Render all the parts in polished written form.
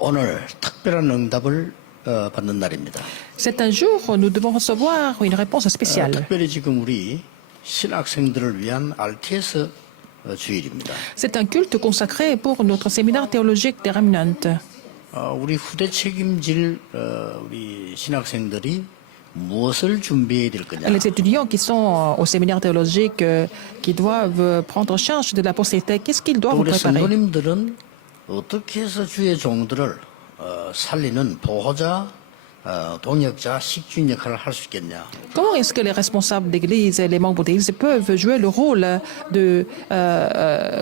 오늘 특별한 응답을 받는 날입니다. C'est un jour où nous devons recevoir une réponse spéciale. 특별히 지금 우리 신학생들을 위한 RTS 주일입니다. C'est un culte consacré pour notre séminaire théologique des Remnants. 우리 후대 책임질 우리 신학생들이 무엇을 준비해야 될 거냐? Les étudiants qui sont au séminaire théologique, qui doivent prendre charge de la postérité, qu'est-ce qu'ils 또 doivent 우리 préparer? 성도님들은 어떻게 해서 주의 종들을 살리는 보호자, 동역자, 식주인 역할을 할 수 있겠냐? Comment est-ce que les responsables d'église et les membres d'église peuvent jouer le rôle de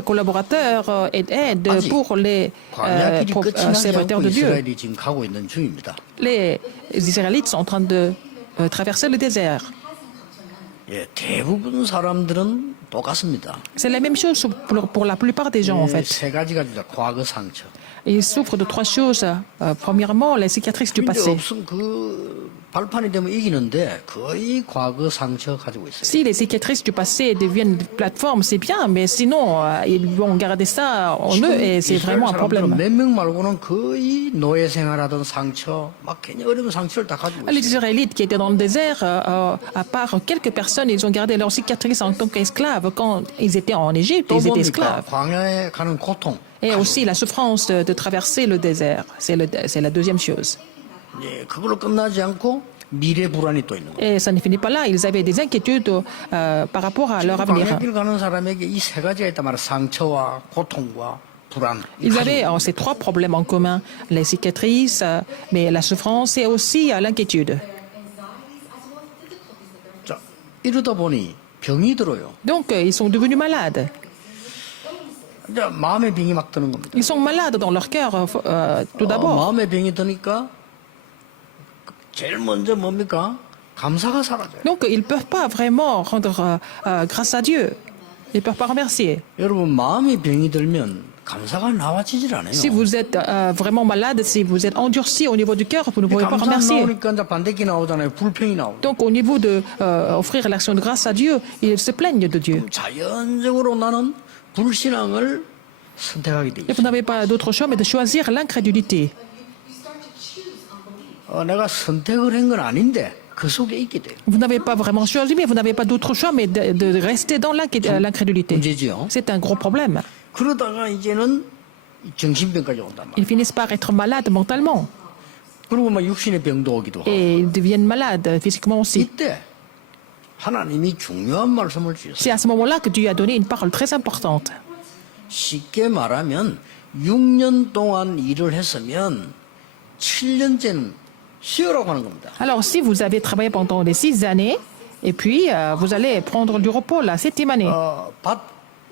collaborateurs et d'aide pour les 광야길이 끝이 나지 serviteurs 않고 de Dieu? 이스라엘이 지금 가고 있는 중입니다. Les Israélites sont en train de traverser le désert. 예, 대부분 사람들은 똑같습니다. C'est la même chose pour la plupart des gens, en fait. 세 가지가 있다. 과거 상처. Ils souffrent de trois choses. Premièrement, les cicatrices du 근데 passé. 없으면 그 발판이 되면 이기는데 거의 과거 상처 가지고 있어요. Si les cicatrices du passé deviennent des plateformes, c'est bien, mais sinon, ils vont garder ça en eux et c'est vraiment un problème. 몇명 말고는 거의 노예 생활하던 상처, 막 괜히 어려운 상처를 다 가지고 Les 있어요. Israélites qui étaient dans le désert, à part quelques personnes, ils ont gardé leurs cicatrices en tant qu'esclaves. Quand ils étaient en Égypte, 또 ils étaient 뭡니까? esclaves. 광야에 가는 고통. Et aussi la souffrance de traverser le désert. C'est la deuxième chose. 예, 그걸로 끝나지 않고 미래 불안이 또 있는 거예요. Et ça ne finit pas là. Ils avaient des inquiétudes par rapport à leur avenir. 광야길 가는 사람에게 이 세 가지가 있단 말이에요. 상처와 고통과 불안. Ils avaient ces trois problèmes en commun. Les cicatrices, mais la souffrance et aussi l'inquiétude. 자, 이러다 보니 병이 들어요. Donc, ils sont devenus malades. 이제 마음의 병이 막 드는 겁니다. Ils sont malades dans leur cœur, tout d'abord. 마음의 병이 드니까 제일 먼저 뭡니까? 감사가 사라져요. Donc, ils ne peuvent pas vraiment rendre grâce à Dieu. Ils ne peuvent pas remercier. 여러분 마음의 병이 들면 감사가 나와지질 않아요. Si vous êtes vraiment malade, si vous êtes endurci au niveau du cœur, vous ne pouvez pas 감사 remercier. 나오니까 이제 반대기 나오잖아요. 불평이 나오고. Donc, au niveau de offrir l'action de grâce à Dieu, ils se plaignent de Dieu. 자연적으로 나는 불신앙을 선택하게 돼 Et 있어요. vous n'avez pas d'autre choix mais de choisir l'incrédulité. 내가 선택을 한 건 아닌데 그 속에 있게 돼요. Vous n'avez pas vraiment choisi, mais vous n'avez pas d'autre choix mais de rester dans l'incrédulité. 문제지요. C'est un gros problème. 그러다가 이제는 정신병까지 온단 말이에요. Ils finissent par être malades mentalement. 그리고 막 육신의 병도 오기도 하고. Et ils deviennent malades physiquement aussi. 이때 하나님이 중요한 말씀을 주셨어요. C'est à ce moment-là que Dieu a donné une parole très importante. 쉽게 말하면 6년 동안 일을 했으면 7년째는 쉬어라고 하는 겁니다. Alors, si vous avez travaillé pendant les 6 années, et puis vous allez prendre du repos la 7e année. 밭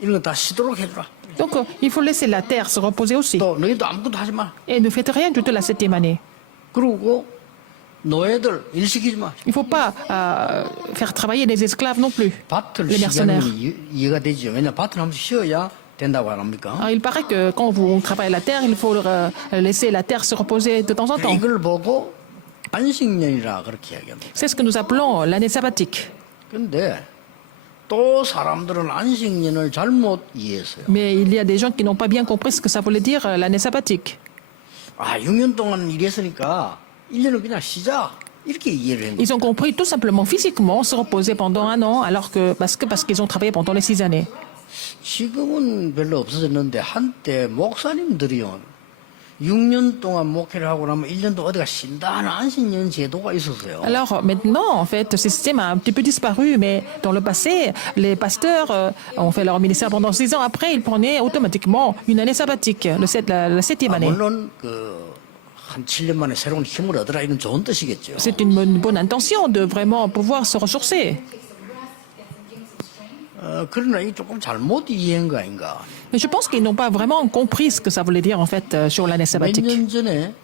이런 거 다 쉬도록 해주라. Donc, il faut laisser la terre se reposer aussi. 또 너희도 아무것도 하지 마. Et ne faites rien du tout la 7e année. 그리고 노예들 일 시키지 마. Il ne faut pas faire travailler les esclaves non plus, 밭을 les 쉬게 하는 mercenaires. 건 이해가 되죠. 왜냐 밭을 한번 쉬어야 된다고 합니까? Alors, il paraît que quand vous travaillez la terre, il faut laisser la terre se reposer de temps en temps. 이걸 보고 안식년이라 그렇게 이야기합니다. C'est ce que nous appelons l'année sabbatique. 근데 또 사람들은 안식년을 잘못 이해했어요. Mais il y a des gens qui n'ont pas bien compris ce que ça voulait dire l'année sabbatique. 6년 동안 일했으니까 1년은 그냥 쉬자. 이렇게 이해를 한 거예요. Ils ont compris tout simplement physiquement se reposer pendant un an, alors que parce qu'ils ont travaillé pendant les 6 années. 지금은 별로 없어졌는데 한때 목사님들이요. 6년 동안 목회를 하고 나면 1년 동안 어디가 쉰다 하는 안식년 제도가 있었어요. Alors maintenant, en fait, ce système a un petit peu disparu, mais dans le passé, les pasteurs ont fait leur ministère pendant 6 ans. Après, ils prenaient automatiquement une année sabbatique, la 7e année. 물론 한 7년 만에 새로운 힘을 얻으라 이런 좋은 뜻이겠죠. C'est une bonne intention de vraiment pouvoir se ressourcer. 그러나 이게 조금 잘못 이해한 거 아닌가. Mais je pense qu'ils n'ont pas vraiment compris ce que ça voulait dire, en fait, sur l'année 몇 sabbatique. 년 전에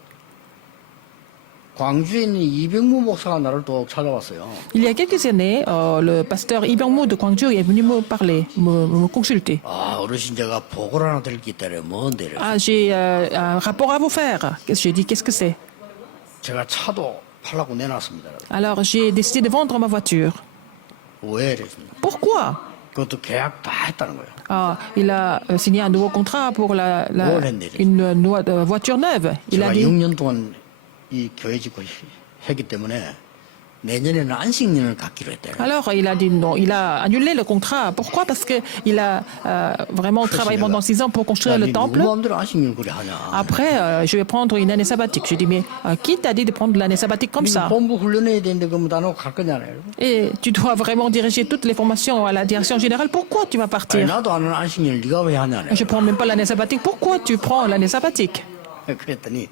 광주에 있는 이병무 목사가 나를 또 찾아왔어요. Il y a quelques années, le pasteur Ibangmu de Gwangju est venu me parler, me consulter. 어르신 제가 보고를 하나 드릴 게 있다래. 뭔데? Ah, j'ai un rapport à vous faire. J'ai dit, qu'est-ce que c'est? 제가 차도 팔라고 내놨습니다. Alors, j'ai décidé de vendre ma voiture. 왜 이랬습니까? Pourquoi? 그것도 계약 다 했다는 거예요. Il a signé un nouveau contrat pour 뭘 했는데? une voiture neuve. Il a 제가 dit, 6년 동안 이 교회 짓고 했기 때문에 내년에는 안식년을 갖기로 했대요. alors il a dit non, il a annulé le contrat. Pourquoi? Parce qu'il a vraiment travaillé pendant 6 ans pour construire le temple. 누구 마음대로 안식년을 그래 하냐. Après, je vais prendre une année sabbatique. Je dis, mais qui t'a dit de prendre l'année sabbatique comme ça? 본부 훈련해야 되는데 그러면 다 놓고 갈 거냐아요. Et tu dois vraiment diriger toutes les formations à la direction générale. Pourquoi tu vas 아니, partir? 나도 아는 안식년을 네가 왜 하냐네. Je prends même pas l'année sabbatique. Pourquoi tu prends l'année sabbatique? 그랬더니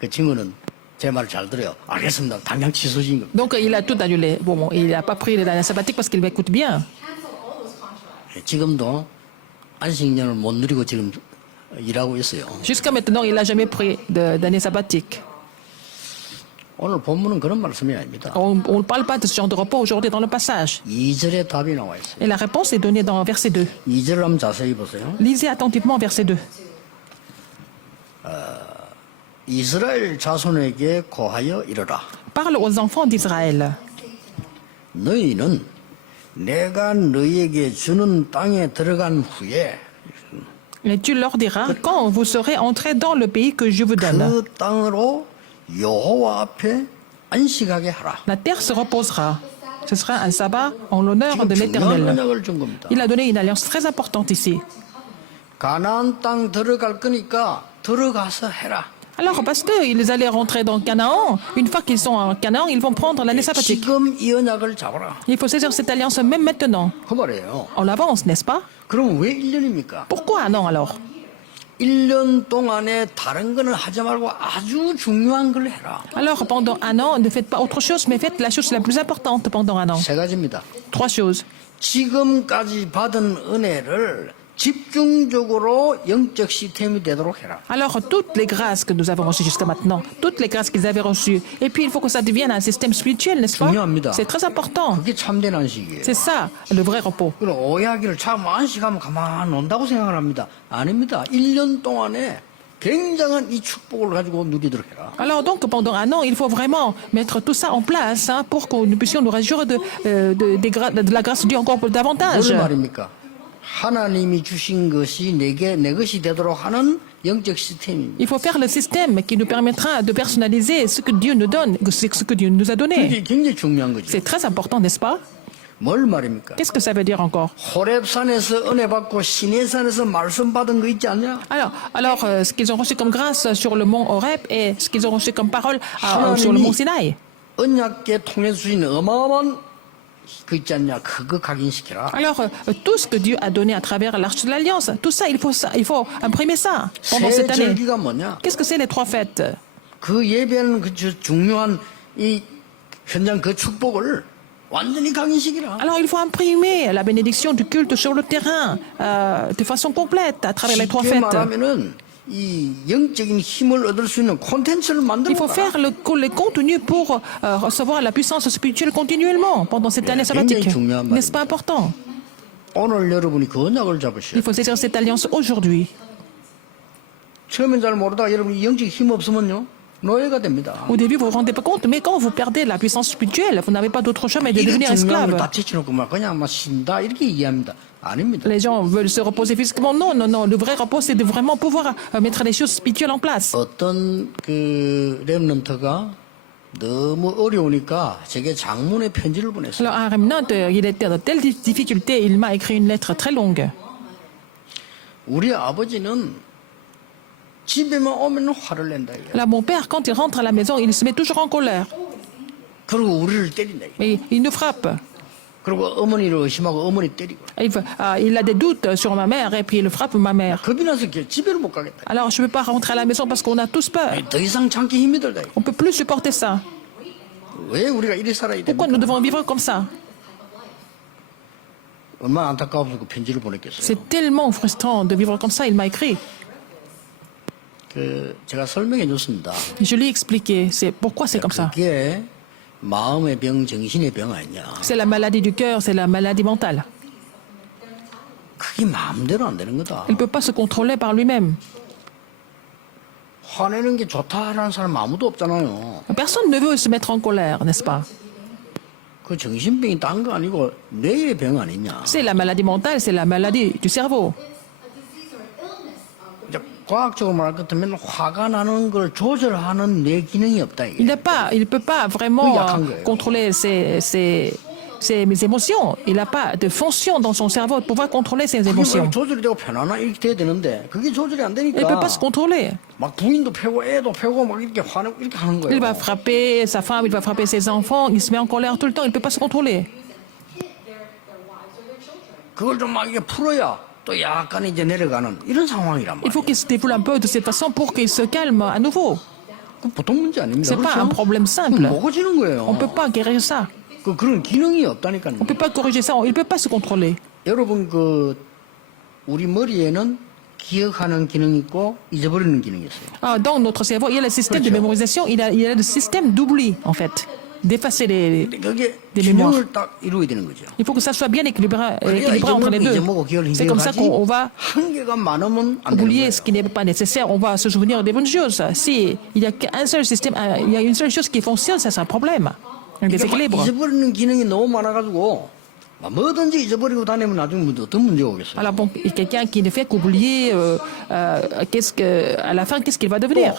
그 친구는 제 말을 잘 들어요. 알겠습니다. 당장 취소진 겁니다. Donc il a tout annulé. Bon, il n'a pas pris l'année sabbatique parce qu'il m'écoute bien. 지금도 안식년을 못 누리고 지금 일하고 있어요. Jusqu'à maintenant, il n'a jamais pris d'année sabbatique. 오늘 본문은 그런 말씀이 아닙니다. On ne parle pas de ce genre de repos aujourd'hui dans le passage. 2절에 답이 나와 있어요. Et la réponse est donnée dans verset 2. 2절을 한번 자세히 보세요. Lisez attentivement verset 2. 이스라엘 자손에게 고하여 이르라. Parle aux enfants d'Israël. 너희는 내가 너희에게 주는 땅에 들어간 후에 Et tu leur diras, quand vous serez entrés dans le pays que je vous donne, 그 땅으로 여호와 앞에 안식하게 하라. la terre se reposera. Ce sera un sabbat en l'honneur 지금 de 중요한 l'Éternel. 언약을 준 겁니다. Il a donné une alliance très importante ici. 가나안 땅 들어갈 거니까 들어가서 해라. Alors, parce qu'ils allaient rentrer dans Canaan, une fois qu'ils sont en Canaan, ils vont prendre l'année sabbatique. 지금 이 언약을 잡아라. Il faut saisir cette alliance même maintenant. 그 말이에요. On l'avance, n'est-ce pas? 그럼 왜 1년입니까? Pourquoi un an alors? 1년 동안에 다른 거는 하지 말고 아주 중요한 걸 해라. Alors, pendant un an, ne faites pas autre chose, mais faites la chose la plus importante pendant un an. 세 가지입니다. 3 choses. 지금까지 받은 은혜를 집중적으로 영적 시스템이 되도록 해라. Alors, toutes les grâces que nous avons reçues jusqu'à maintenant, toutes les grâces qu'ils avaient reçues, et puis il faut que ça devienne un système spirituel, n'est-ce pas? 중요합니다. C'est très important. 그게 참된 안식이에요. C'est ça, le vrai repos. 그럼 오해하기를 참 안식하면 가만 논다고 생각을 합니다. 아닙니다. 1년 동안에 굉장한 이 축복을 가지고 누리도록 해라. Alors donc, pendant un an, il faut vraiment mettre tout ça en place pour que nous puissions nous réjouir de la grâce de Dieu encore davantage. 무슨 말입니까? 하나님이 주신 것이 내 것이 되도록 하는 영적 시스템입니다. Il faut faire le système qui nous permettra de personnaliser ce que Dieu nous donne, ce que Dieu nous a donné. 이게 굉장히 중요한 거죠. C'est très important, n'est-ce pas? 뭘 말입니까? Qu'est-ce que ça veut dire encore? 호렙산에서 은혜 받고 시내산에서 말씀 받은 거 있지 않냐? Alors ce qu'ils ont reçu comme grâce sur le mont Horeb et ce qu'ils ont reçu comme parole sur le mont Sinaï. 언약계 통해서 주신 어마어마한 그 있지 않냐? 그거 각인시켜라. Alors tout ce que Dieu a donné à travers l'arche de l'Alliance, tout ça, il faut imprimer ça pendant 새 cette année. 절기가 뭐냐? Qu'est-ce que c'est les 3 fêtes? 그 예배하는 그 중요한 이 현장 그 축복을 완전히 각인시키라. Alors il faut imprimer la bénédiction du culte sur le terrain de façon complète à travers les 3 쉽게 fêtes. 말하면은 이 영적인 힘을 얻을 수 있는 콘텐츠를 Il 만들어 faut faire les contenus pour recevoir la puissance spirituelle continuellement pendant cette année sabbatique. N'est-ce pas important? 오늘 여러분이 그 언약을 잡으셔야 Il faut saisir cette alliance aujourd'hui. 처음엔 잘 모르다가 여러분이 영적 힘 없으면요 노예가 됩니다. Au début, vous ne vous rendez pas compte, mais quand vous perdez la puissance spirituelle, vous n'avez pas d'autre choix mais de 이런 devenir 중요한 걸 esclave. 다 제쳐놓고 막 그냥 막 쉰다 이렇게 이해합니다. 아닙니다. Les gens veulent se reposer physiquement. Non, non, non. Le vrai repos, c'est de vraiment pouvoir mettre les choses spirituelles en place. 어떤 그 렘넌트가 너무 어려우니까 제게 장문의 편지를 보냈어요. Alors, un remnant, il était dans telle difficulté, il m'a écrit une lettre très longue. 우리 아버지는 집에만 오면 화를 낸다. 이거야. Là, mon père, quand il rentre à la maison, il se met toujours en colère. 그리고 우리를 때린다. 이거야. Et il nous frappe. 그리고 어머니를 의심하고 어머니 때리고. Il a des doutes sur ma mère et puis il frappe ma mère. 겁이 나서 집에를 못 가겠다. Alors, je ne peux pas rentrer à la maison parce qu'on a tous peur. 더 이상 참기 힘이 들다. 이거야. On ne peut plus supporter ça. 왜 우리가 이리 살아야 Pourquoi nous 됩니까? devons vivre comme ça? 얼마나 안타까워서 그 편지를 보냈겠어요. C'est tellement frustrant de vivre comme ça, il m'a écrit. 제가 설명해 줬습니다. Je lui ai expliqué c'est pourquoi c'est comme ça. 그게 마음의 병, 정신의 병 아니냐. C'est la maladie du cœur, c'est la maladie mentale. 그게 마음대로 안 되는 거다. Il ne peut pas se contrôler par lui-même. 화내는 게 좋다라는 사람 아무도 없잖아요. Personne ne veut se mettre en colère, n'est-ce pas? 그 정신병이 딴 거 아니고 뇌의 병 아니냐. C'est la maladie mentale, c'est la maladie du cerveau. 이제 과학적으로 말할 것 같으면 화가 나는 걸 조절하는 뇌 기능이 없다 Il 이게. ne peut pas vraiment Oui, 약한 거예요. contrôler ses émotions. Il n'a pas de fonction dans son cerveau de pouvoir contrôler ses 그게 émotions. 뭐 조절이 되고 편안하 이렇게 돼야 되는데 그게 조절이 안 Il ne peut 되니까 pas se contrôler. 막 부인도 패고 애도 패고 막 이렇게 화내고 이렇게 하는 Il va 거예요. frapper sa femme, il va frapper ses enfants, il se met en colère tout le temps, il ne peut pas se contrôler. 그걸 좀 막 이게 풀어야 또 약간 이제 내려가는 이런 상황이란 Il faut 말이에요. qu'il se défoule un peu de cette façon pour qu'il se calme à nouveau. 그 보통 문제 아닙니다. C'est pas 그렇죠? un problème simple. 먹어지는 거예요. On ne peut pas guérir ça. 그런 기능이 없다니까요. On ne peut pas corriger ça. Il ne peut pas se contrôler. 여러분 우리 머리에는 기억하는 기능이 있고 잊어버리는 기능이 있어요. Ah, dans notre cerveau, il y a le système de mémorisation, il y a le système d'oubli, en fait. D'effacer les... 근데 그게 des 균형을 딱 이루어야 되는 거죠. Il faut que ça soit bien équilibré 그래야 entre les deux. 잊어먹고 기억을 C'est comme ça 기억하지 qu'on va 한계가 많으면 안 되는 oublier 거예요. ce qui n'est pas nécessaire, on va se souvenir des bonnes choses. Si il y a qu'un seul système, il y a une seule chose qui fonctionne, ça c'est un problème, un 그러니까 막 déséquilibre. 잊어버리는 기능이 너무 많아가지고 막 뭐든지 잊어버리고 다니면 나중에 어떤 문제가 오겠어요. Alors bon, et quelqu'un qui ne fait qu'oublier, à la fin, qu'est-ce qu'il va devenir?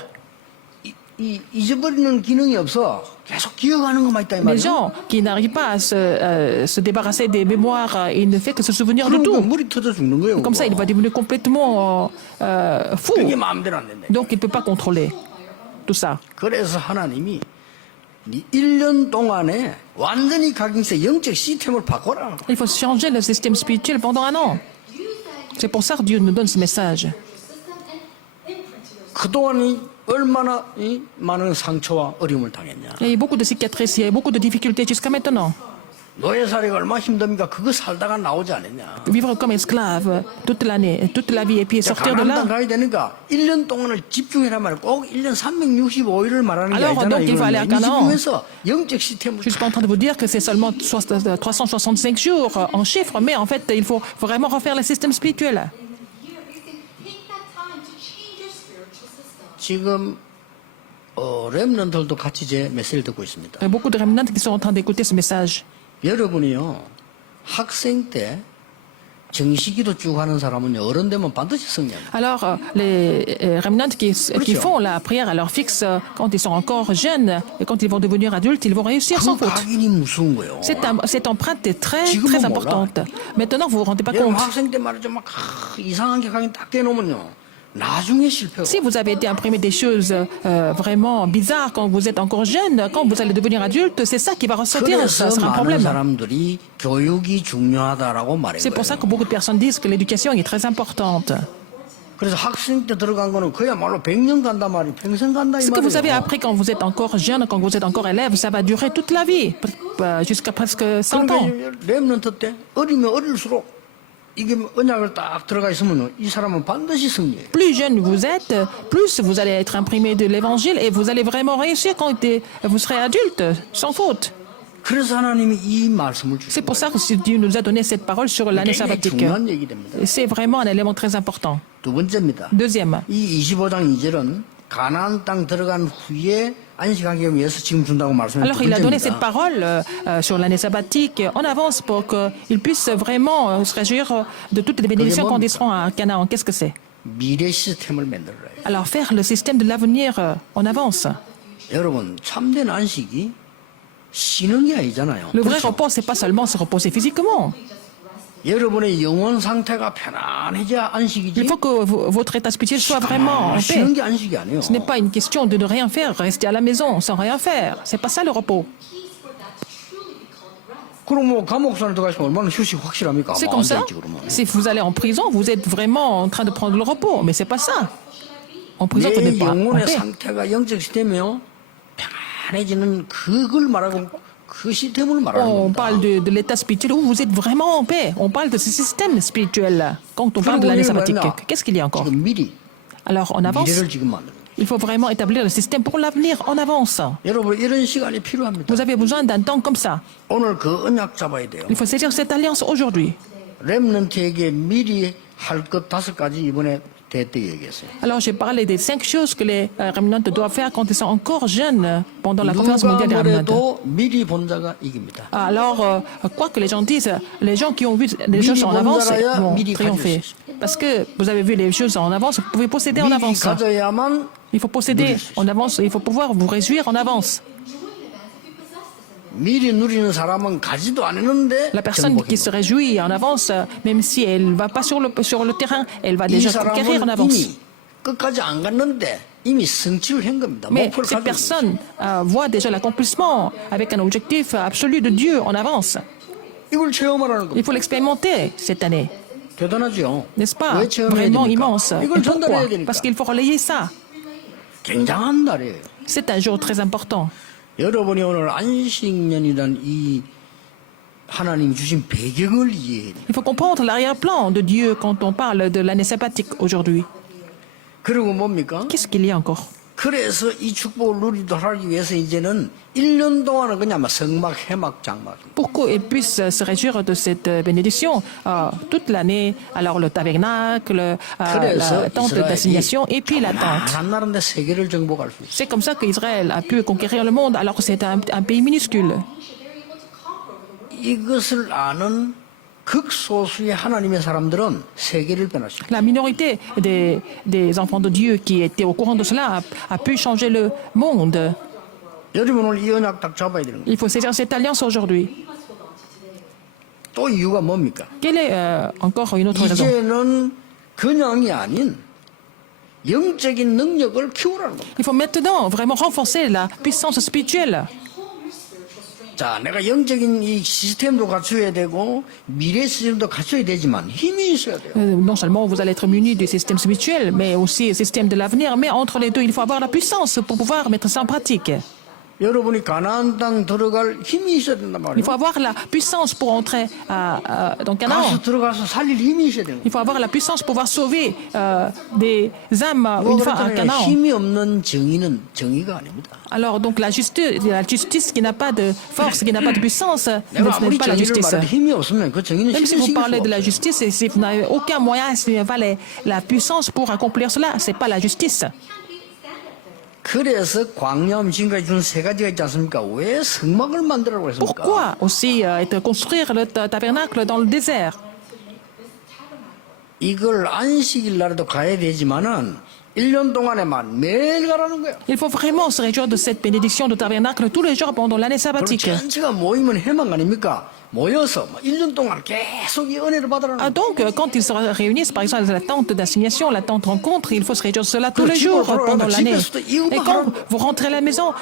이 잊어버리는 기능이 없어 계속 기억하는 것만 있다 이 Les 말이에요. gens qui n'arrivent pas à se débarrasser des mémoires, il ne fait que se souvenir de 그러니까 tout. 물이 터져 죽는 거예요. Comme ça, il va devenir complètement fou. 그게 마음대로 안 된다. Donc, il ne peut pas contrôler tout ça. 그래서 하나님이 이 1년 동안에 완전히 각인세 영적 시스템을 바꿔라. Il faut changer le système spirituel pendant un an. C'est pour ça que Dieu nous donne ce message. 그동안이 얼마나 많은 상처와 어려움을 당했냐. Il y a eu beaucoup de cicatrices, il y a eu beaucoup de difficultés jusqu'à maintenant. 노예살이가 얼마나 힘듭니까? 그거 살다가 나오지 않았냐. Vivre comme esclave toute l'année, toute la vie, et puis sortir de 가나안 là. 가야 되니까 1년 동안을 집중해라 말이야. 꼭 1년 365일을 말하는 게 Alors, 아니잖아요. donc, il faut aller à Canaan. 집중해서 영적 시스템을 Je ne suis pas en train de vous dire que c'est seulement 365 jours en chiffres, mais en fait, il faut vraiment refaire le système spirituel. 지금 렘넌들도 같이 제 메시지를 듣고 있습니다. Il y a beaucoup de remnants qui sont en train d'écouter ce message. 여러분이요 학생 때 정시기도 쭉 하는 사람은요 어른 되면 반드시 승리합니다. Alors, les remnants qui font la prière à leur fixe quand ils sont encore jeunes et quand ils vont devenir adultes, ils vont réussir sans 그 faute. 각인이 무서운 거예요. Cette empreinte est très, 지금은 très 몰라. importante. Maintenant, vous ne vous rendez pas 여러분 compte. 학생 때 말이죠 막 이상한 게 각인 딱 깨놓으면요 나중에 실패고. Si vous avez été imprimé des choses vraiment bizarres quand vous êtes encore jeune, quand vous allez devenir adulte, c'est ça qui va ressortir, ça 그래서 sera un 많은 problème. 사람들이 교육이 중요하다라고 말해요. C'est pour ça que beaucoup de personnes disent que l'éducation est très importante. 그래서 학생 때 들어간 거는 그야말로 100년 간단 말이에요. 평생 간다 이 Ce que vous avez 말이에요. appris quand vous êtes encore jeune, quand vous êtes encore élève, ça va durer toute la vie, jusqu'à presque 100 ans. 그러니까 렘넌트 때 어리면 어릴수록 이게 언약을 딱 들어가 있으면 이 사람은 반드시 승리해요. Plus jeune vous êtes, plus vous allez être imprimé de l'évangile et vous allez vraiment réussir quand vous serez adulte, sans faute. 그래서 하나님이 이 말씀을 주신 C'est pour ça que Dieu nous a donné cette parole sur l'année 굉장히 sabbatique. 중요한 얘기 됩니다. C'est vraiment un élément très important. 두 번째입니다. Deuxième, 이 25장 2절은 가나안 땅 들어간 후에 안식하기 위해서 지금 준다고 말씀했죠. alors il a donné cette parole sur l'année sabbatique en avance pour qu'ils puissent vraiment se réjouir de toutes les bénédictions quand ils seront à Canaan. Qu'est-ce que c'est? 미래 시스템을 만들어야 해요. Alors faire le système de l'avenir en avance. 여러분 참된 안식이 쉬는 게 아니잖아요. Le vrai 그렇죠? repos, c'est pas seulement se reposer physiquement. 여러분의 영혼 상태가 편안해져야 안식이지. Il faut que votre état spirituel soit vraiment en 쉬는 paix. 게 안식이 아니에요. Ce n'est pas une question de ne rien faire, rester à la maison sans rien faire. C'est pas ça le repos. 그럼 뭐 감옥산에 들어가시면 얼마나 휴식 확실합니까? C'est 뭐 comme ça. 앉아있지 그러면. Si vous allez en prison, vous êtes vraiment en train de prendre le repos. Mais c'est pas ça. En prison, vous 내 n'êtes pas en 영혼의 paix. 상태가 영적 시스템이요 편안해지는 그걸 말하고 그 시스템을 말하는 On 겁니다. parle de l'état spirituel où vous êtes vraiment en paix. On parle de ce système spirituel. Quand on parle de l'année sabbatique, qu'est-ce qu'il y a encore? 지금 미리 Alors, on avance. 미래를 지금 만드는 거예요. Il faut vraiment établir le système pour l'avenir en avance. 여러분 이런 시간이 필요합니다. Vous avez besoin d'un temps comme ça. 오늘 그 언약 잡아야 돼요. Il faut saisir cette alliance aujourd'hui. 렘넌트에게 미리 할 것 5가지 이번에 대때 얘기했어요. Alors j'ai parlé des 5 choses que les remnants doivent faire quand ils sont encore jeunes pendant la conférence 누가 mondiale des remnants. 뭐래도 미리 본 자가 이깁니다. Alors, quoi que les gens disent, les gens qui ont vu les choses en avance vont triompher. Parce que vous avez vu les choses en avance, vous pouvez posséder en 미리 avance. 가져야만 Il faut posséder en avance, il faut pouvoir vous réjouir en avance. 미리 누리는 사람은 가지도 않았는데 La personne qui se réjouit en avance, même si elle ne va pas sur le terrain, elle va 이 déjà conquérir en 사람은 avance. 이미 끝까지 안 갔는데 이미 성취를 한 겁니다. Mais 목표를 cette 가지고 personne voit déjà l'accomplissement avec un objectif absolu de Dieu en avance. 이걸 체험하라는 Il 겁니다. faut l'expérimenter cette année, 대단하죠. n'est-ce pas? 왜 체험해야 Vraiment 됩니까? immense. Et 이걸 pourquoi? 전달해야 되니까. Parce qu'il faut relayer ça. 굉장한 날이에요. C'est un jour très important. 여러분이 오늘 안식년이란 이 하나님 주신 배경을 이해해야 돼요. Il faut comprendre l'arrière-plan de Dieu quand on parle de l'année sabbatique aujourd'hui. 그리고 뭡니까? Qu'est-ce qu'il y a encore? 그래서 이 축복을 누리도록 하기 위해서 이제는 1년 동안은 그냥 막 성막, 해막, 장막. Pour qu'ils puissent se réjouir de cette bénédiction toute l'année, alors le tabernacle, la tente d'assignation et puis la tente. 한 나라인데 세계를 정복할 수 있어요. C'est comme ça qu'Israël a pu conquérir le monde alors que c'est un pays minuscule. 이것을 아는 극소수의 하나님의 사람들은 세계를 변화시킵니다. La minorité des enfants de Dieu qui étaient au courant de cela a pu changer le monde. 여러분 오늘 이 언약 딱 잡아야 되는 거예요. Il faut saisir cette alliance aujourd'hui. 또 이유가 뭡니까? Quelle est encore une autre raison? 이제는 그냥이 아닌 영적인 능력을 키우라는 겁니다. Il faut maintenant vraiment renforcer la puissance spirituelle. 자, 내가 영적인 이 시스템도 갖춰야 되고 미래 시스템도 갖춰야 되지만 힘이 있어야 돼요. Non seulement vous allez être muni du système spirituel, mais aussi le système de l'avenir. Mais entre les deux, il faut avoir la puissance pour pouvoir mettre ça en pratique. 여러분이 가나안 땅 들어갈 힘이 있어야 된단 Il faut 말이에요. avoir la puissance pour entrer dans Canaan. 가서 들어가서 살릴 힘이 있어야 되는 Il 거예요. faut avoir la puissance pour pouvoir sauver des âmes 뭐 une fois à 그렇잖아요. Canaan. 힘이 없는 정의는 정의가 아닙니다. Alors donc la justice qui n'a pas de force, qui n'a pas de puissance, ce 내가 n'est 아무리 pas la 정의를 justice. 말해도 힘이 없으면 그 정의는 Même si vous 실현시킬 parlez 수 de la 없어요. justice et si vous n'avez aucun moyen, si vous n'avez pas la puissance pour accomplir cela, c'est pas la justice. 그래서 광야음 지금까지 준 세 가지가 있지 않습니까? 왜 성막을 만들라고 했습니까? Pourquoi aussi construire le tabernacle dans le désert? 이걸 안식일 날에도 가야 되지만은 1년 동안에만 매일 가라는 거예요. Il faut vraiment se réjouir de cette bénédiction de tabernacle tous les jours pendant l'année 그럼 sabbatique. 전체가 모이면 해망 아닙니까? 모여서 1년 동안 계속 이 은혜를 받으라는 거예요. Donc, quand ils se réunissent, par exemple, la tente d'assignation, la tente rencontre, il faut se réjouir de cela tous les jours pendant l'année. Et quand vous rentrez à la maison,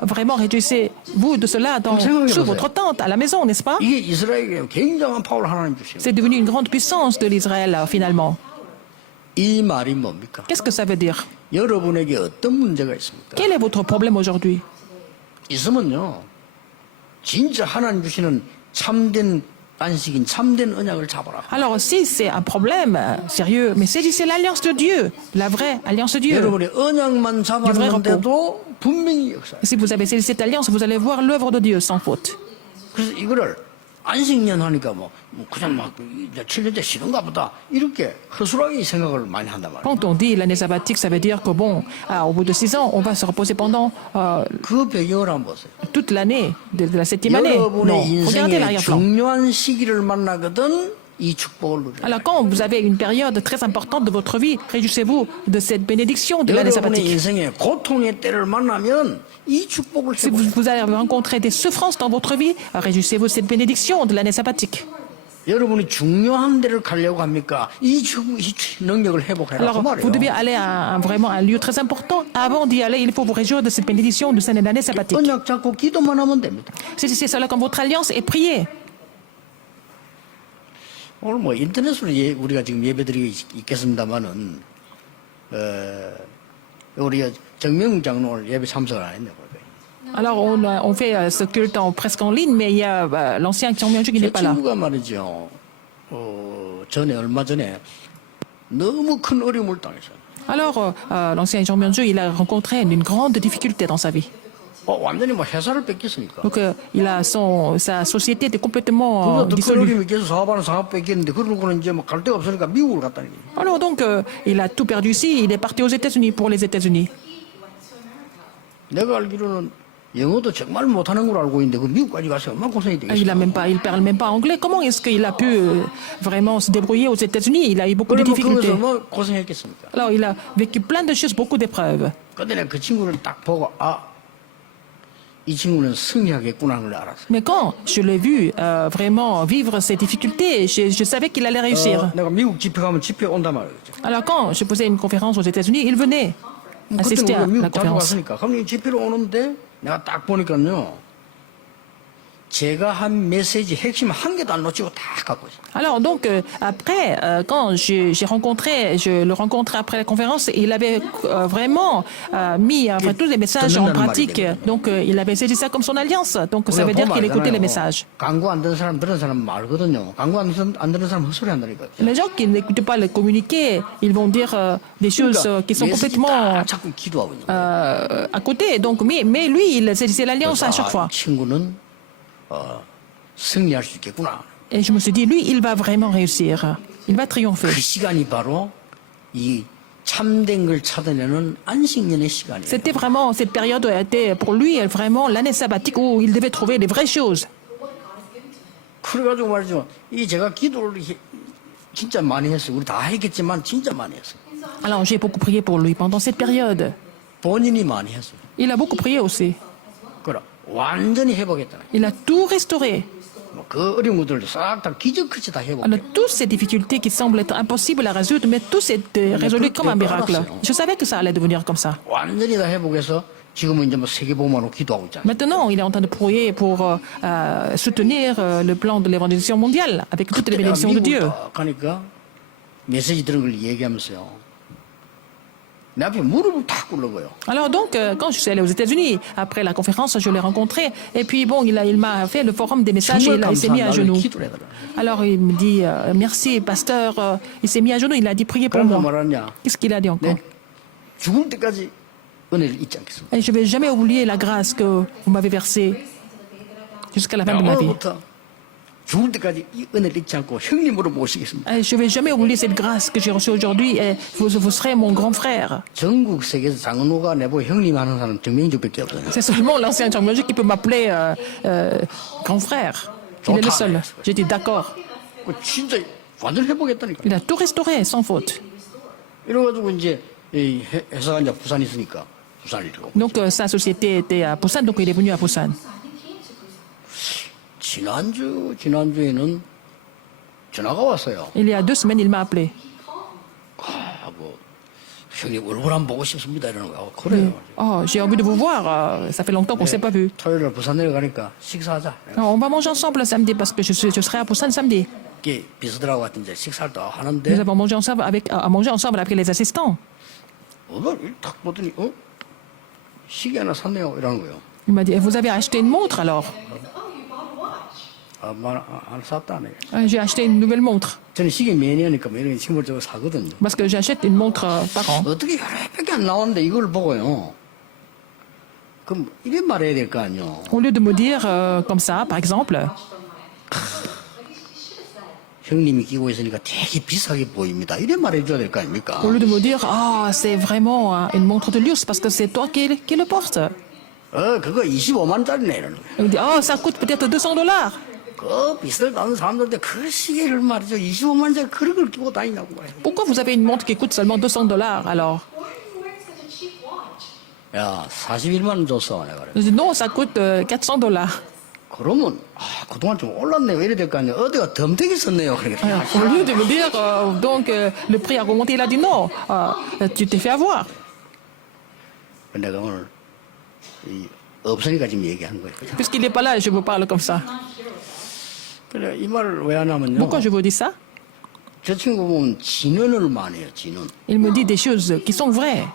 vraiment réjouissez-vous de cela sous votre tente à la maison, n'est-ce pas? 이게 이스라엘에게 굉장한 파워를 하나님 주시는 거예요. C'est devenu une grande puissance de l'Israël, finalement. 이 말이 뭡니까? Qu'est-ce que ça veut dire? 여러분에게 어떤 문제가 있습니까? Quel est votre problème aujourd'hui? 있으면요. 진짜 하나님 주시는 참된 안식인 참된 언약을 잡아라. Alors, si c'est un problème sérieux, mais saisissez l'alliance de Dieu, la vraie alliance de Dieu. 여러분이 언약만 잡았는데도 분명히 역사. Si vous avez saisi cette alliance, vous allez voir l'œuvre de Dieu sans faute. 그래서 이거를 안식년 하니까 뭐 그냥 막 7년째 쉬는가 보다 이렇게 허술하게 생각을 많이 한단 말이에요. Quand on dit l'année sabbatique, ça veut dire que bon, au bout de 6 ans, on va se reposer pendant 그 배경을 한번 보세요. toute l'année de la 7e année. Non, 여러분의 regardez 인생의 l'arrière-plan. 중요한 시기를 만나거든 이 축복을 누려요. Alors quand vous avez une période très importante de votre vie, réjouissez-vous de cette bénédiction de l'année 여러분의 sabbatique. 인생의 고통의 때를 만나면 이 축복을 Si vous, 회복해요. vous allez rencontrer des souffrances dans votre vie, réjouissez-vous de cette bénédiction de l'année sabbatique. 여러분이 중요한 데를 가려고 합니까? 이 능력을 회복해라. 그 Alors vous devez 말이에요. aller à vraiment un lieu très important. Avant d'y aller, il faut vous réjouir de cette bénédiction de cette année sabbatique. 언약 잡고 기도만 하면 됩니다. C'est cela comme votre alliance et priez. 오늘 뭐 인터넷으로 우리가 지금 예배드리고 있겠습니다만은 우리가 정명 장로 오늘 예배 참석을 안 했네. Alors on fait ce culte presque en ligne, mais il y a l'ancien Kyung qui n'est 제 pas là. 친구가 말이죠. 얼마 전에 너무 큰 어려움을 당했어요. Alors l'ancien Jean Myung-ju, il a rencontré une grande difficulté dans sa vie. 완전히 뭐 회사를 뺏겼으니까. Donc, sa société était complètement 그래서 더 큰 dissolue. 어림이 계속 사업하는 사업 뺏겼는데 그러고는 이제 뭐 갈 데가 없으니까 미국을 갔다는 게. Alors donc, il a tout perdu ici, il est parti aux États-Unis pour les États-Unis. 내가 알기로는 영어도 정말 못하는 걸 알고 있는데 그 미국까지 가서 얼마나 고생이 되겠어. Il parle même pas anglais. Comment est-ce qu'il a pu vraiment se débrouiller aux États-Unis? Il a eu beaucoup de 그러면 difficultés. 거기서 얼마나 고생했겠습니까? Alors, il a vécu plein de choses, beaucoup d'épreuves. 근데 내가 그 친구를 딱 보고 이 친구는 승리하겠구나 하는 걸 알았어. Mais quand je l'ai vu vraiment vivre ces difficultés, je savais qu'il allait réussir. 내가 미국 집회 가면 집회 온단 말이죠. Alors quand je faisais une conférence aux États-Unis, il venait assister 그때는 à 우리가 la 미국 자주 conférence. 갔으니까. 그럼 이 집회로 오는데 내가 딱 보니까요. 제가 한 메시지 핵심 한 개도 안 놓치고 다 갖고 있어요. Alors donc après, quand je le rencontrais après la conférence, il avait vraiment mis tous les messages en pratique. Donc il avait saisi ça comme son alliance. Donc ça veut dire qu'il écoutait les messages. 광고 안 듣는 사람 들은 사람 말거든요. 광고 안 듣는 사람 헛소리 한다니까. Les gens qui n'écoutent pas le communiqué, ils vont dire des choses qui sont complètement 자꾸 기도하고 있는 à côté. Donc, mais lui, il saisissait l'alliance à chaque fois. 친구는 승리할 수 있겠구나. Et je me suis dit, lui, il va vraiment réussir. Il va triompher. 그 시간이 바로 이 참된 걸 찾아내는 안식년의 시간이에요. C'était vraiment, cette période a été pour lui vraiment l'année sabbatique où il devait trouver les vraies choses. 그래가지고 말이죠. 이 제가 기도를 진짜 많이 했어요. 우리 다 했겠지만 진짜 많이 했어요. Alors, j'ai beaucoup prié pour lui pendant cette période. 본인이 많이 했어요. Il a beaucoup prié aussi. 그래 완전히 회복했잖아요. Il a tout restauré. 그 어려운 것들도 싹 다 기적같이 다 회복해. Alors, toutes ces difficultés qui semblent être impossibles à résoudre, mais tout s'est résolu comme un miracle. Je savais que ça allait devenir comme ça. 완전히 다 회복해서 지금은 이제 뭐 세계복음으로 기도하고 있잖아요. Maintenant, il est en train de prier pour soutenir le plan de l'évangélisation mondiale avec toutes les bénédictions de Dieu. 가니까 메시지 들은 걸 얘기하면서요. 내 앞에 무릎을 탁 꿇는 거예요. Alors donc, quand je suis allé aux États-Unis, après la conférence, je l'ai rencontré. Et puis bon, il m'a fait le forum des messages et il s'est mis à genoux. Alors il me dit, merci pasteur. Il s'est mis à genoux, il a dit, priez pour moi. Qu'est-ce qu'il a dit encore? 죽을 때까지 은혜를 잊지 않겠습니다. Et je ne vais jamais oublier la grâce que vous m'avez versée jusqu'à la fin de ma vie. 죽을 때까지 이 은혜를 잊지 않고 형님으로 모시겠습니다. Et je ne vais jamais oublier cette grâce que j'ai reçue aujourd'hui et vous serez mon grand frère. 전국 세계에서 장로가 내보고 형님 하는 사람 정명주밖에 없어요. C'est seulement l'ancien Changmyeonju qui peut m'appeler grand frère. Il est le seul. J'ai dit d'accord. 진짜 완전 회복했다니까. Il a tout restauré sans faute. 이래가지고 이제 이 회사가 이제 부산에 있으니까 부산에 있고. Donc sa société était à Busan, donc il est venu à Busan. 지난주에는 전화가 왔어요. Il y a 2 semaines, il m'a appelé. 뭐 형님 얼굴 한번 보고 싶습니다 이러는 거야. 그래요. Oh, j'ai envie de vous voir. Ça fait longtemps qu'on ne s'est pas vu. 토요일날 부산 내려가니까 식사하자. On va manger ensemble le samedi parce que je serai à Busan samedi. 이게 비서들하고 같은 이제 식사를 또 Nous 하는데 avons mangé ensemble à manger ensemble avec les assistants. 딱 보더니 시계 하나 샀네요 이러는 거예요. Il m'a dit, vous avez acheté une montre alors? 안 샀다네. J'ai acheté une nouvelle montre 저는 시계 매니아니까 이런 식물적으로 사거든요. parce que j'achète une montre par an. 어떻게 여러밖에 안 나왔는데 이걸 보고요. 그럼 이래 말해야 될 거 아니요. Au lieu de me dire comme ça, par exemple, 형님이 끼고 있으니까 되게 비싸게 보입니다. 이래 말해줘야 될 거 아닙니까? au lieu de me dire, ah, c'est vraiment une montre de luxe parce que c'est toi qui le porte. 그거 25만짜리네 이러는 거예요. Il me dit, oh, ça coûte peut-être $200. 그 비쌀 다는 사람들한테 그 시계를 말이죠. 25만짜리 그런 걸 끼고 다니냐고 말이에요. Pourquoi vous avez une montre qui coûte seulement $200 alors? 야, 41만 원 줬어 내가. Je dis, non, ça coûte $400. 그러면 그동안 좀 올랐네요. 이래 될 거 아니에요. 어디가 덤되게 썼네요. 그렇게. Au lieu de me dire, donc, le prix a remonté, il a dit, non, tu t'es fait avoir. 내가 오늘 없으니까 지금 얘기하는 거예요. Puisqu'il n'est pas là, je vous parle comme ça. 그래 이 말을 왜 하냐면요. Pourquoi je vous dis ça? 저 친구 보면 진언을 많이 해요. 진언. Il me dit des choses qui sont vraies.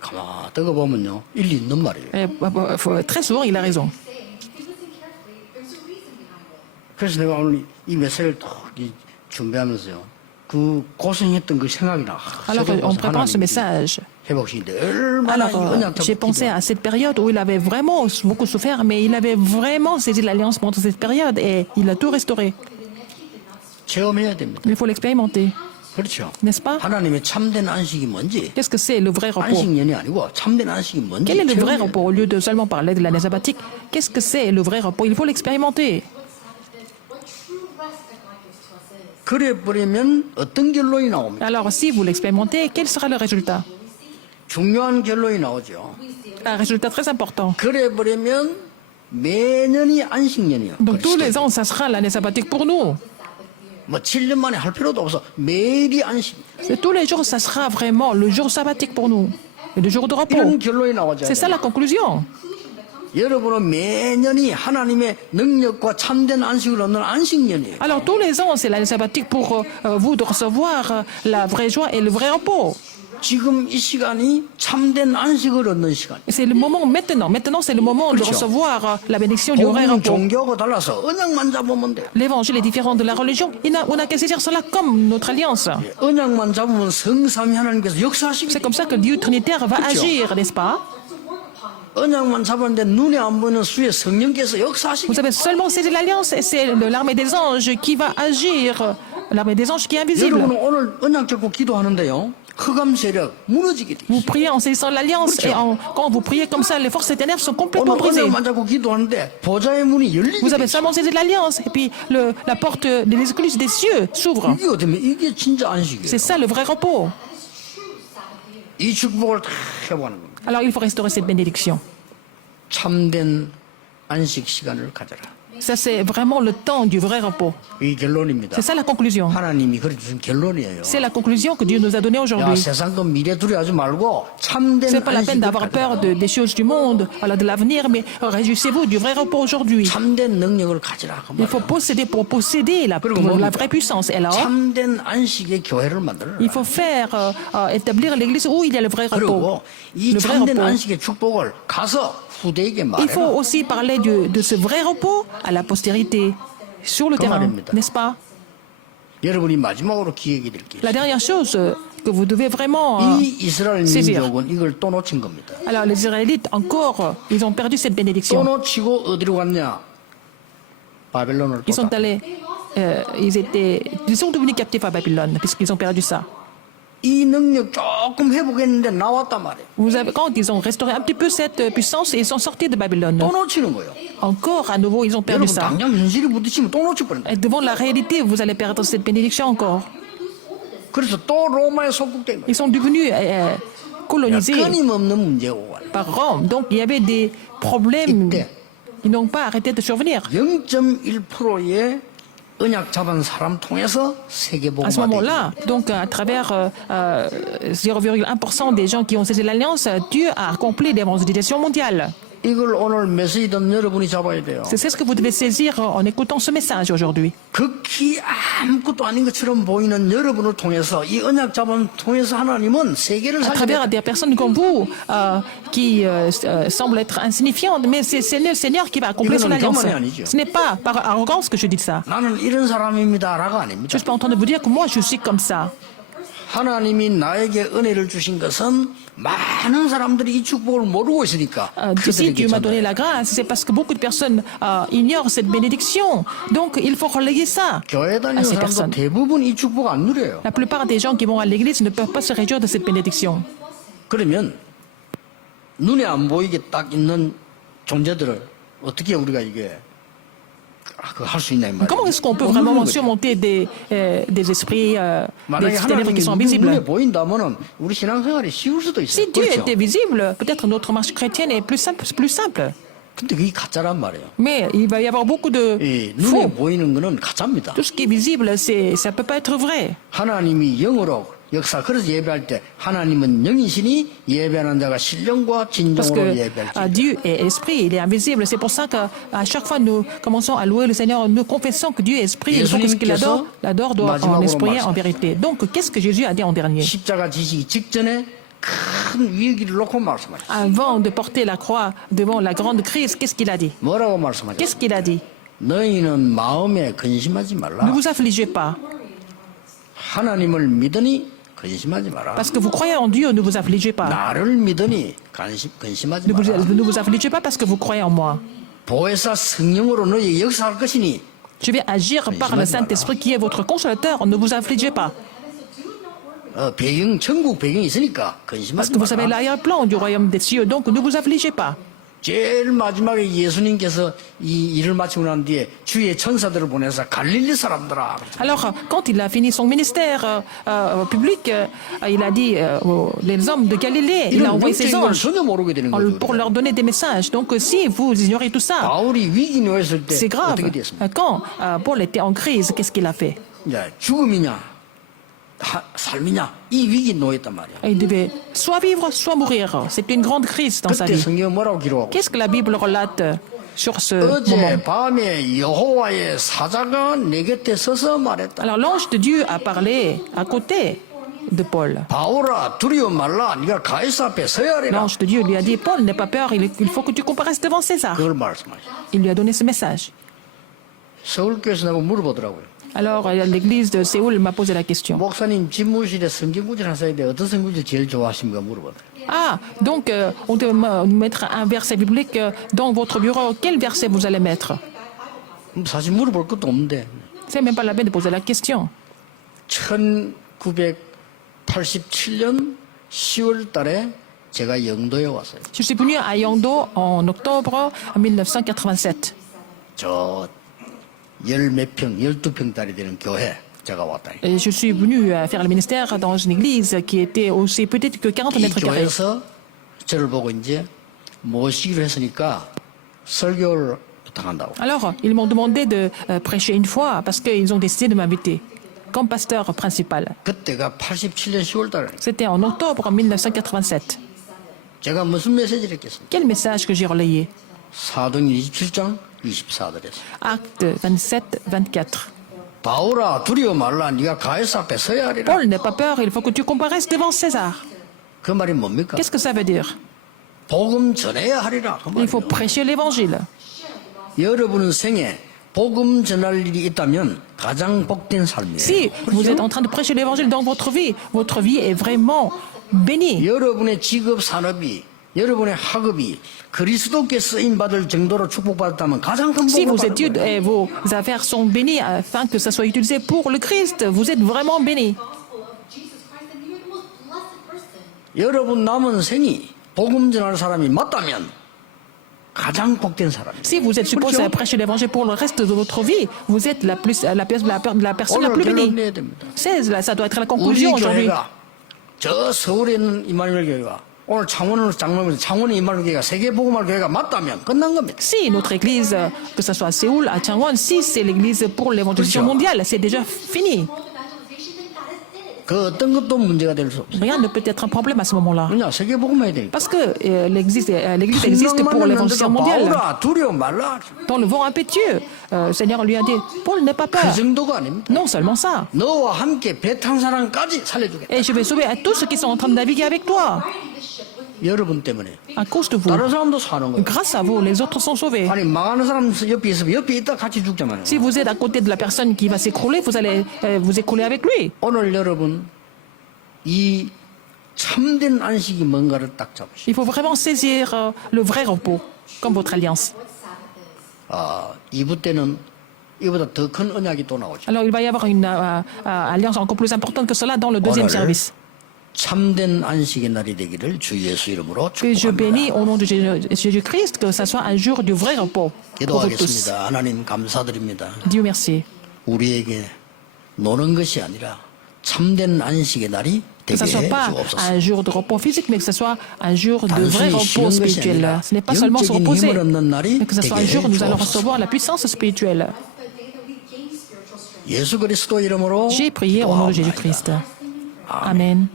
가만 떠가 보면요. 일리 있는 말이에요. Et, très souvent, il a raison. 그래서 내가 오늘 이 메시지를 또 준비하면서요. 그 고생했던 그 생각이 나. Alors, en préparant ce message, 회복시인데 얼마나 이 alors, 언약 j'ai 잡고 pensé à cette période où il avait vraiment beaucoup souffert, mais il avait vraiment saisi l'alliance pendant cette période et il a tout restauré. 체험해야 됩니다. Il faut l'expérimenter, 그렇죠. n'est-ce pas? 하나님의 참된 안식이 뭔지 Qu'est-ce que c'est le vrai repos? 안식년이 아니고 참된 안식이 뭔지 Quel est le vrai 체험해야 repos? Au lieu de seulement parler de l'année sabbatique, qu'est-ce que c'est le vrai repos? Il faut l'expérimenter. 그래 버리면 어떤 결론이 나옵니까? Alors, si vous l'expérimentez, quel sera le résultat? 중요한 결론이 나오죠. Un résultat très important. 그래 버리면 매년이 안식년이요. Donc, tous les ans, ça sera l'année sabbatique pour nous. 뭐 7년 만에 할 필요도 없어. 매일이 안식. C'est tous les jours, ça sera vraiment le jour sabbatique pour nous. Et le jour de repos. 이런 결론이 나오죠. C'est ça la conclusion. 여러분은 매년이 하나님의 능력과 참된 안식을 얻는 안식년이에요. Alors, tous les ans, c'est l'année sabbatique pour vous de recevoir la vraie joie et le vrai repos. 지금 이 시간이 참된 안식을 얻는 시간. Et c'est le moment maintenant. Maintenant, c'est le moment de 그렇죠. recevoir la bénédiction du vrai 복음은 repos. 종교하고 달라서 언약만 잡으면 돼. L'évangile est différent de la religion. On n'a qu'à saisir cela comme notre alliance. 언약만 잡으면 성삼위 하나님께서 C'est 역사하시겠죠. comme ça que Dieu Trinitaire va 그렇죠. agir, n'est-ce pas? 언약만 잡았는데 눈에 안 보이는 수의 성령께서 역사하시겠죠. Vous avez seulement saisi l'alliance et c'est l'armée des anges qui va agir. L'armée des anges qui est invisible. 여러분은 오늘 언약 잡고 기도하는데요. 흑암 세력 무너지게 돼. Vous priez en saisissant l'alliance et quand vous priez comme ça, les forces des ténèbres sont complètement 오늘 brisées. 언약만 잡고 기도하는데 보좌의 문이 열리게 Vous 돼. avez seulement saisi de l'alliance et puis la porte des écluses des cieux s'ouvre. 이게 어떻게 이게 진짜 안식이에요. C'est ça le vrai repos. 이 축복을 다 해보는 겁니다. Alors il faut restaurer cette bénédiction. 참된 안식 시간을 가져라. Ça, c'est vraiment le temps du vrai repos. 이 결론입니다. C'est ça la conclusion. 하나님이 그래 주신 결론이에요. C'est la conclusion que Dieu nous a donnée 야, aujourd'hui. 세상 것 미래 두려워하지 말고 참된 C'est pas la peine 안식을 d'avoir 가져라. peur des choses du monde, alors de l'avenir, mais réjouissez-vous du vrai repos aujourd'hui. 참된 능력을 가지라. 그 Il faut 말이야. posséder pour posséder la vraie puissance. Et alors, 참된 안식의 교회를 만들어라. il faut faire établir l'église où il y a le vrai repos. 그리고 이 Le vrai 참된 repos. 안식의 축복을 가서 후대에게 Il faut 말해라. aussi parler de ce vrai repos à la postérité, sur le Comme terrain, 말입니다. n'est-ce pas? 여러분이 마지막으로 기억이 될 게 La 있어요. dernière chose que vous devez vraiment 이 이스라엘 saisir. 민족은 이걸 또 놓친 겁니다. Alors les Israélites, encore, ils ont perdu cette 또 bénédiction. 놓치고 어디로 갔냐? 바벨론을 Ils sont 또 allés, ils sont devenus captifs à Babylone, puisqu'ils ont perdu ça. 이 능력 조금 회복했는데 나왔단 말이에요. Quand ils ont restauré un petit peu cette puissance, ils sont sortis de Babylone. 또 놓치는 거예요. Encore, à nouveau, ils ont perdu 여러분 ça. 당장 현실이 부딪히면 또 놓칠 뻔했다. Et devant la réalité, vous allez perdre cette bénédiction encore. 그래서 또 로마에 속국된 거예요. Ils sont devenus colonisés 끊임없는 문제고 par Rome. Donc, il y avait des problèmes 이때 qui n'ont pas arrêté de survenir. 0.1%의 언약 잡은 사람 통해서 세계 À ce 복음화 moment-là, donc à travers 0,1% des gens qui ont saisi l'alliance, Dieu a accompli l'évangélisation mondiale. 이걸 오늘 메시지 듣는 여러분이 잡아야 돼요. C'est ce que vous devez saisir en écoutant ce message aujourd'hui. 극히 아무것도 아닌 것처럼 보이는 여러분을 통해서 이 언약 잡음 통해서 하나님은 세계를 À travers 살리게 des personnes comme vous qui semblent être insignifiantes, mais c'est le Seigneur qui va accomplir son alliance. Ce n'est pas par arrogance que je dis ça. 나는 이런 사람입니다라가 Je 아닙니다. ne suis pas en train de vous dire que moi je suis comme ça. 하나님이 나에게 은혜를 주신 것은 많은 사람들이 이 축복을 모르고 있으니까 Si Dieu m'a donné 그들에게 la grâce, c'est parce que beaucoup de personnes ignorent cette bénédiction. Donc il faut relayer ça 교회 à 다니는 ces 사람도 personnes. 대부분 이 축복 안 누려요. La plupart des gens qui vont à l'église ne peuvent pas se réjouir de cette bénédiction. 그러면 눈에 안 보이게 딱 있는 존재들을 어떻게 우리가 이게 할 수 있냐 이 말이에요. Comment est-ce qu'on peut 못 vraiment 누르는 거죠. surmonter des esprits, 만약에 des ténèbres qui sont 하나님이 눈에 invisibles? 보인다면은 우리 신앙생활이 쉬울 수도 있어요. Si Dieu 그렇죠? était visible, peut-être notre marche chrétienne est plus simple. 근데 그게 가짜란 말이에요. Mais il va y avoir beaucoup de 이 faux. 눈에 보이는 거는 가짜입니다. Tout ce qui est visible, ça ne peut pas être vrai. 하나님이 영으로 역사 그래서 예배할 때 하나님은 영이시니 예배하는 자가 신령과 Parce 진정으로 que 예배할지. Dieu est esprit, il est invisible. C'est pour ça qu'à chaque fois nous commençons à louer le Seigneur, nous confessons que Dieu est esprit. Il faut que ce qu'il l'adore doit en esprit et en vérité. Donc, qu'est-ce que Jésus a dit en dernier? 십자가 지시기 직전에 큰 위기를 놓고 말씀하셨어요. Avant de porter la croix devant la grande crise, qu'est-ce qu'il a dit? 뭐라고 말씀하셨어요? Qu'est-ce qu'il a dit? 너희는 마음에 근심하지 말라. Ne vous affligez pas. 하나님을 믿으니 근심하지 마라. Parce que vous croyez en Dieu, ne vous affligez pas. 나를 믿으니 근심하지 Ne vous, 마라. ne vous affligez pas parce que vous croyez en moi. 보혜사 성령으로 너희 역사할 것이니 Je vais agir par le Saint-Esprit qui est votre consolateur. Ne vous affligez pas. 천국 배경이 있으니까 Parce 근심하지 que vous savez 마라. l'arrière-plan du royaume des cieux. Donc ne vous affligez pas. 제일 마지막에 예수님께서 이 일을 마치고 난 뒤에 주의 천사들을 보내서 갈릴리 사람들아. Alors, quand il a fini son ministère public, il a dit les hommes de Galilée, il a 이런 envoyé ses 영적인 걸 anges 전혀 모르게 되는 거예요. pour leur donner des messages. Donc, si vous ignorez tout ça, 바울이 위기 놓였을 때 c'est grave. 어떻게 됐습니까? Quand Paul était en crise, qu'est-ce qu'il a fait? 이제 죽음이냐 삶이냐 이 위기 놓였단 말이야. Il devait soit vivre, soit mourir. C'est une grande crise dans sa 그때 vie. 성경 뭐라고 기록하고 Qu'est-ce que la Bible relate sur ce 어제 moment? 밤에 여호와의 사자가 내 곁에 서서 말했다. Alors, l'ange de Dieu a parlé à côté de Paul. 바울아 두려워 말라. 네가 가이사 앞에 서야 하리라. L'ange de Dieu lui a dit, Paul, n'aie pas peur, il faut que tu comparaisses devant César. 그걸 말씀하셔. Il lui a donné ce message. 서울교회에서 나고 물어보더라고요. Alors, l'église de Séoul m'a posé la question. 목사님 집무실에 성경구절 하셔야 돼. 어떤 성경구절 제일 좋아하십니까? 물어보더라고요. Ah, donc on doit mettre un verset biblique dans votre bureau. Quel verset vous allez mettre? 사실 물어볼 것도 없는데 C'est même pas la peine de poser la question. 1987년 10월 달에 제가 영도에 왔어요. Je suis venu à Yangdo en octobre 1987. 저 열 몇 평, 12평짜리 되는 교회 제가 왔다. Et je suis venu faire le ministère dans une église qui était aussi petite que 40 이 mètres carrés. 교회에서 저를 보고 이제 모시기로 했으니까 설교를 부탁한다고. Alors, ils m'ont demandé de prêcher une fois parce qu'ils ont décidé de m'inviter comme pasteur principal. 그때가 87년 10월 달에 C'était en octobre 1987. 제가 무슨 메시지를 했겠습니까? Quel message que j'ai relayé? 사도행 27장 24절에서 Acte 27, 24. 바울아 두려워 말라. 네가 가이사 앞에 서야 하리라. Paul, n'aie pas peur, il faut que tu comparaisses devant César. 그 말이 뭡니까? Qu'est-ce que ça veut dire? 복음 전해야 하리라. 그 Il faut 말이에요. prêcher l'évangile. 여러분 생에 복음 전할 일이 있다면 가장 복된 삶이에요. Si vous êtes en train de prêcher l'évangile dans votre vie est vraiment bénie. 여러분의 직업 산업이 여러분의 학업이 그리스도께 쓰임 받을 정도로 축복받았다면 가장 큰 Si 복을 vos 받은 études 거예요. et vos affaires sont bénies afin que ça soit utilisé pour le Christ, vous êtes vraiment bénis. gospel of Jesus Christ, then you're the most blessed person. 여러분 남은 생이 복음 전할 사람이 맞다면 가장 복된 사람이에요. Si vous êtes supposé à prêcher l'évangile pour le reste de votre vie, vous êtes la personne la 오늘 plus bénie. 결론 내야 됩니다. Ça doit être la 우리 conclusion aujourd'hui. 교회가 저 서울에 있는 이마누엘 교회가 오늘 창원으로 창원의 이마누엘 교회가 세계 복음화 교회가 맞다면 끝난 겁니다. Si notre église, que ce soit à Séoul, à Changwon, si c'est l'église pour l'évangélisation 그렇죠. mondiale, c'est déjà fini. Evangelization, then God has did it. 그 어떤 것도 문제가 될 수 없어요. Rien ne peut être un problème à ce moment-là. 그냥 세계 복음화해야 되니까. Parce que l'église existe pour l'évangélisation mondiale. 바울아 두려워 말라. Dans le vent impétueux, le Seigneur lui a dit, Paul, n'aie pas 그 peur. 정도가 아닙니다. Non seulement ça. 너와 함께 배 탄 사람까지 살려주겠다. Et je vais sauver à tous ceux qui sont en train de naviguer avec toi. 여러분 때문에 À cause de vous. 다른 사람도 사는 거예요. Grâce à vous, les autres sont sauvés. 아니 망하는 사람 옆에 있으면 옆에 있다 같이 죽자마요. Si vous êtes à côté de la personne qui va s'écrouler, vous allez vous écrouler avec lui. 오늘 여러분 이 참된 안식이 뭔가를 딱 잡으시오. Il faut vraiment saisir le vrai repos, comme votre alliance. 2부 때는 이보다 더 큰 언약이 또 나오죠. Alors il va y avoir une alliance encore plus importante que cela dans le deuxième 오늘 service. 참된 안식의 날이 되기를 주 예수 이름으로 Que je bénis 축복합니다. au nom de Jésus-Christ, que ça soit un jour du vrai repos pour vous tous. 기도하겠습니다. 하나님 감사드립니다. Dieu merci. 우리에게 노는 것이 아니라 참된 안식의 날이 Que 되게 ça ne soit 해 pas 주옵소서. un jour de repos physique, mais que ce soit un jour de vrai 단순히 repos 쉬는 것이 spirituel. 아니라 Ce n'est pas seulement se 영적인 reposer, 힘을 얻는 날이 mais que ce soit un 되게 jour où nous allons 주옵소서. recevoir la puissance spirituelle. The day that we gain spiritual strength. 예수 그리스도 이름으로 J'ai prié au nom de 기도하옵나이다. Jésus-Christ. Amen.